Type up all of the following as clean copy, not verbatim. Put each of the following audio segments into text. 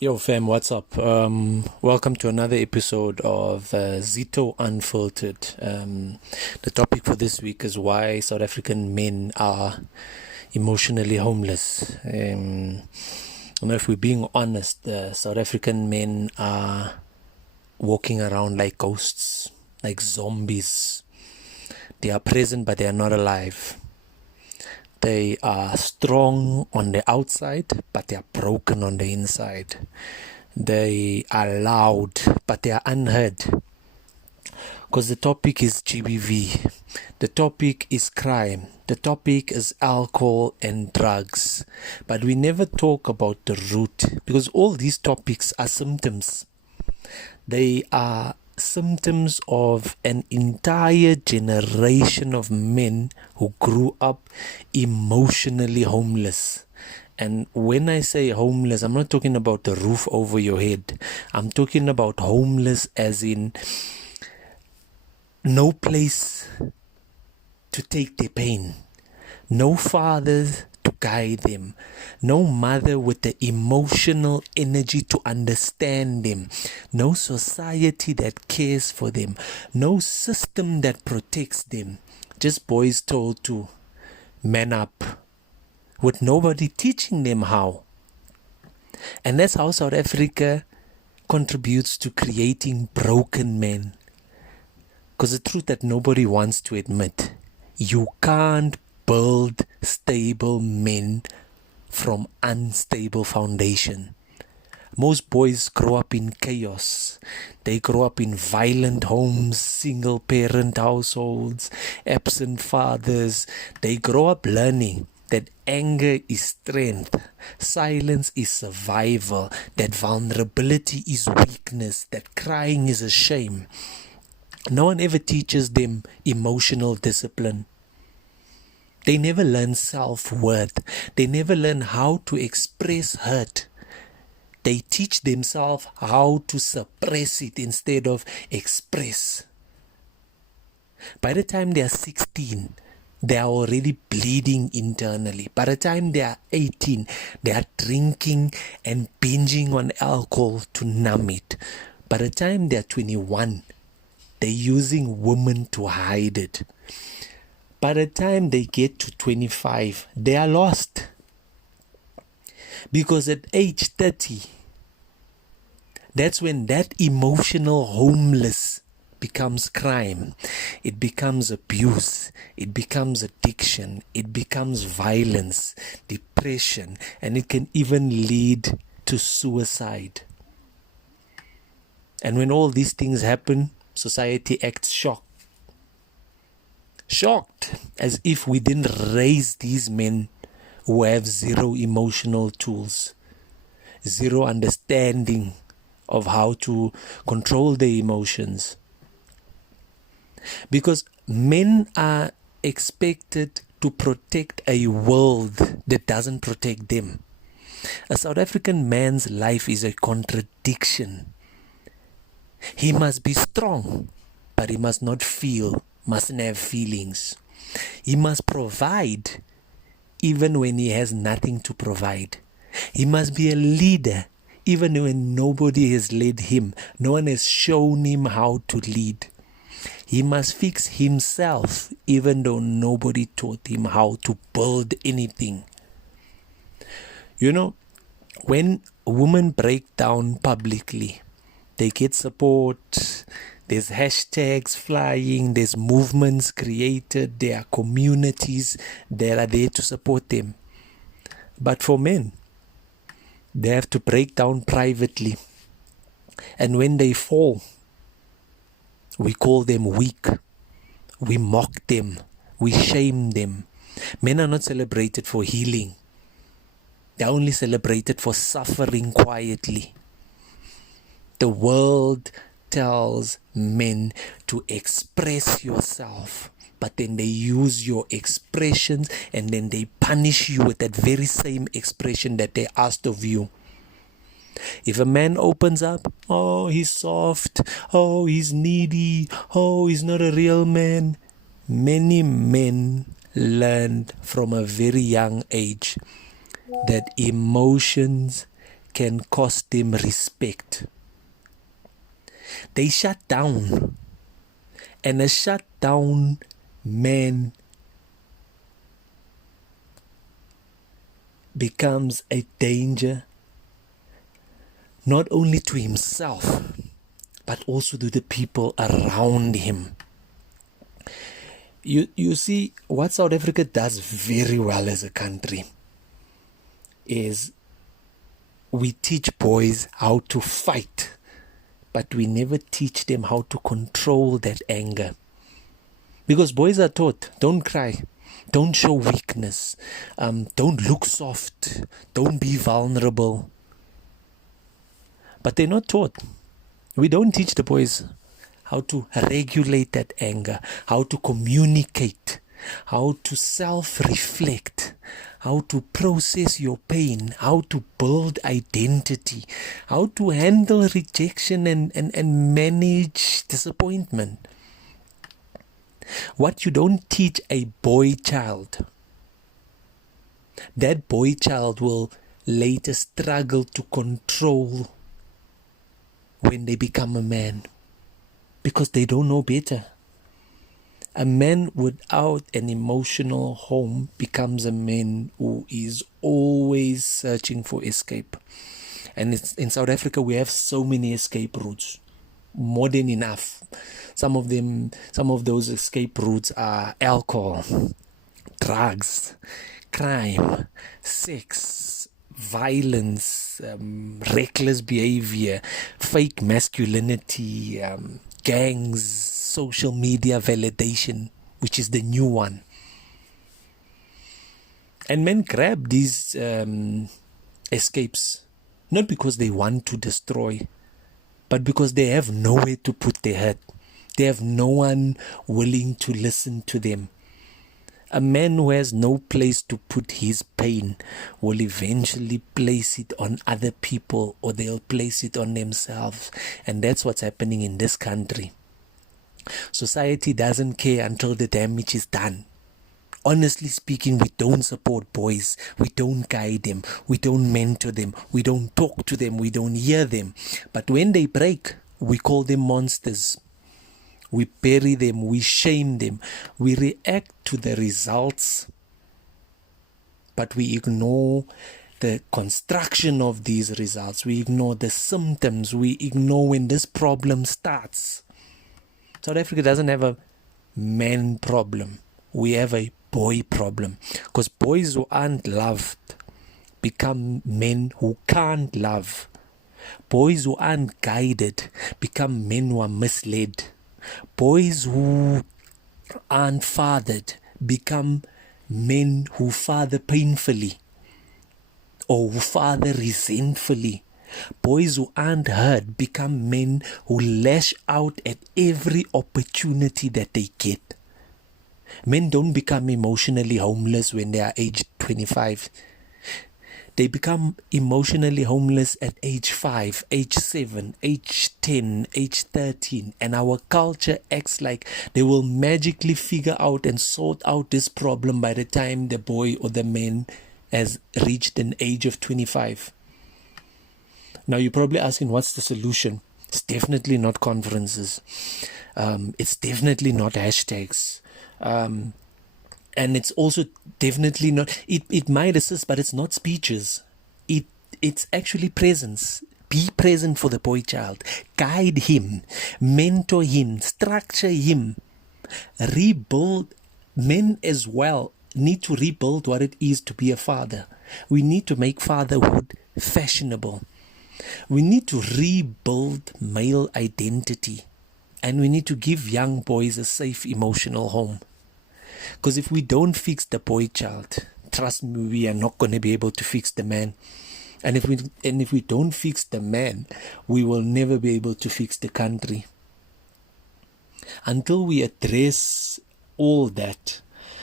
Yo fam, what's up? Welcome to another episode of Zito Unfiltered. The topic for this week is why South African men are emotionally homeless. If we're being honest, South African men are walking around like ghosts, like zombies. They are present but they are not alive. They are strong on the outside, but they are broken on the inside. They are loud, but they are unheard. Because the topic is GBV. The topic is crime. The topic is alcohol and drugs. But we never talk about the root, because all these topics are symptoms. They are symptoms of an entire generation of men who grew up emotionally homeless. And when I say homeless, I'm not talking about the roof over your head. I'm talking about homeless as in no place to take their pain, no fathers to guide them, no mother with the emotional energy to understand them, no society that cares for them, no system that protects them. Just boys told to man up, with nobody teaching them how. And that's how South Africa contributes to creating broken men. Because the truth that nobody wants to admit, you can't build stable men from unstable foundation. Most boys grow up in chaos. They grow up in violent homes, single parent households, absent fathers. They grow up learning that anger is strength, silence is survival, that vulnerability is weakness, that crying is a shame. No one ever teaches them emotional discipline. They never learn self-worth. They never learn how to express hurt. They teach themselves how to suppress it instead of express. By the time they are 16, they are already bleeding internally. By the time they are 18, they are drinking and binging on alcohol to numb it. By the time they are 21, they're using women to hide it. By the time they get to 25, they are lost. Because at age 30, that's when that emotional homeless becomes crime. It becomes abuse. It becomes addiction. It becomes violence, depression, and it can even lead to suicide. And when all these things happen, society acts shocked. Shocked, as if we didn't raise these men who have zero emotional tools, zero understanding of how to control their emotions. Because men are expected to protect a world that doesn't protect them. A South African man's life is a contradiction. He must be strong, but he must not feel, mustn't have feelings. He must provide, even when he has nothing to provide. He must be a leader, even when nobody has led him. No one has shown him how to lead. He must fix himself, even though nobody taught him how to build anything. You know, when women break down publicly, they get support, there's hashtags flying, there's movements created, there are communities that are there to support them. But for men, they have to break down privately. And when they fall, we call them weak. We mock them. We shame them. Men are not celebrated for healing. They're only celebrated for suffering quietly. The world tells men to express yourself, but then they use your expressions and then they punish you with that very same expression that they asked of you. If a man opens up, oh, he's soft, oh, he's needy, oh, he's not a real man. Many men learned from a very young age that emotions can cost them respect. They shut down. And a shut down man becomes a danger not only to himself, but also to the people around him. You see, what South Africa does very well as a country is we teach boys how to fight, but we never teach them how to control that anger. Because boys are taught, don't cry, don't show weakness, don't look soft, don't be vulnerable. But they're not taught. We don't teach the boys how to regulate that anger, how to communicate, how to self-reflect, how to process your pain, how to build identity, how to handle rejection and manage disappointment. What you don't teach a boy child, that boy child will later struggle to control when they become a man, because they don't know better. A man without an emotional home becomes a man who is always searching for escape. And in South Africa, we have so many escape routes, more than enough. Some of those escape routes are alcohol, drugs, crime, sex, violence, reckless behavior, fake masculinity, gangs, social media validation, which is the new one. And men grab these escapes, not because they want to destroy, but because they have nowhere to put their head. They have no one willing to listen to them. A man who has no place to put his pain will eventually place it on other people, or they'll place it on themselves. And that's what's happening in this country. Society doesn't care until the damage is done. Honestly speaking, we don't support boys. We don't guide them. We don't mentor them. We don't talk to them. We don't hear them. But when they break, we call them monsters. We bury them, we shame them, we react to the results, but we ignore the construction of these results. We ignore the symptoms. We ignore when this problem starts. South Africa doesn't have a man problem. We have a boy problem, because boys who aren't loved become men who can't love. Boys who aren't guided become men who are misled. Boys who aren't fathered become men who father painfully or who father resentfully. Boys who aren't heard become men who lash out at every opportunity that they get. Men don't become emotionally homeless when they are aged 25. They become emotionally homeless at age 5, age 7, age 10, age 13. And our culture acts like they will magically figure out and sort out this problem by the time the boy or the man has reached an age of 25. Now you're probably asking, what's the solution? It's definitely not conferences. It's definitely not hashtags. And it's also definitely not, it might assist, but it's not speeches. It's actually presence. Be present for the boy child. Guide him. Mentor him. Structure him. Rebuild. Men as well need to rebuild what it is to be a father. We need to make fatherhood fashionable. We need to rebuild male identity. And we need to give young boys a safe emotional home. Because if we don't fix the boy child, trust me, we are not going to be able to fix the man. And if we don't fix the man, we will never be able to fix the country. Until we address all that,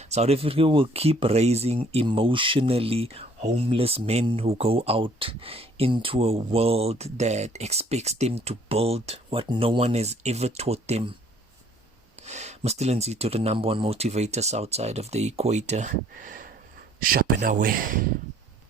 South Africa will keep raising emotionally homeless men who go out into a world that expects them to build what no one has ever taught them. Mr. to the number one motivators outside of the equator. Sharpen away.